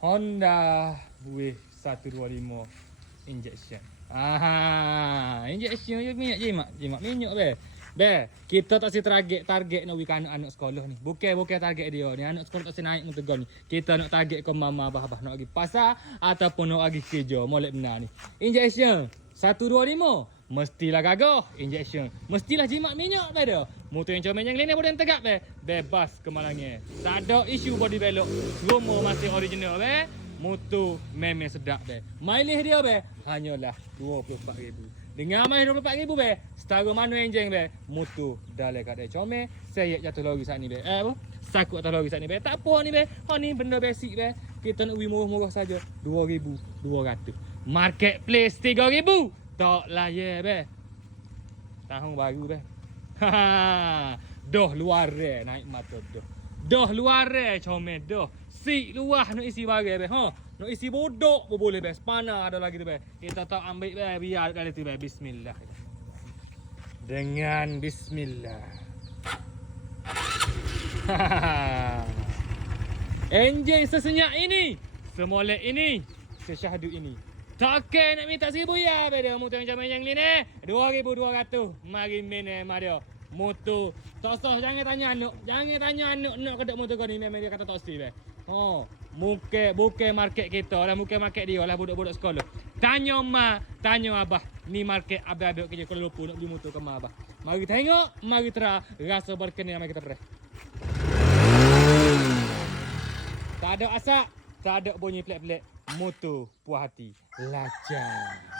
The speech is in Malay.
Honda W125 injection. Injection je minyak jimat minyak be. Be, kita tak si target nak wika anak sekolah ni. Bukan target dia ni. Anak sekolah tak si naik untuk ni. Kita nak target ke mama abah nak pergi pasar ataupun nak pergi kerja. Molek benar ni. Injection 125 mestilah gagah injection. Mestilah jimat minyak be dia. Motor yang comel yang lain boleh tegak be. Bebas kemalangnya. Tak ada isu body belok. Semua masih original be. Motor memang sedap be. Mileage dia be hanyalah 24,000. Dengan mileage 24,000 be, setara manual enjin be, motor dalam keadaan comel. Saya jatuh lagi saat ni be. Apa? Sakut atas lagi saat ni be. Tak apa ni be. Ha ni benda basic be. Kita nak beli murah-murah saja 2,200. Marketplace 3,000. Tak layak be. Tahun baru be. Dah luar naik motor dah. Dah luar comel dah. Si luah nak isi bagai be. Nak isi bodok pun boleh be. Spana ada lagi tu be. Kita tak ambil be. Biar kali tu be. Bismillah. Dengan bismillah. Enjin sesenyak ini. Semolek ini. Sesyahdu ini. Takkan nak minta 1,000 ya be dia. Motor yang macam ni 2,200. Mari main dia. Motor. Tak usah jangan tanya anak. Jangan tanya anak nak kedek motor kau ni. Memang dia kata tak si be. Bukan market kita lah, bukan market dia lah budak-budak sekolah. Tanya mak, tanya abah. Ni market abang-abang kerja Kuala Lumpur nak beli motor ke mak abah. Mari tengok, mari terah rasa berkenan mari kita perah. Tak ada asap, tak ada bunyi pelik-pelik. Motor puas hati. Lacak.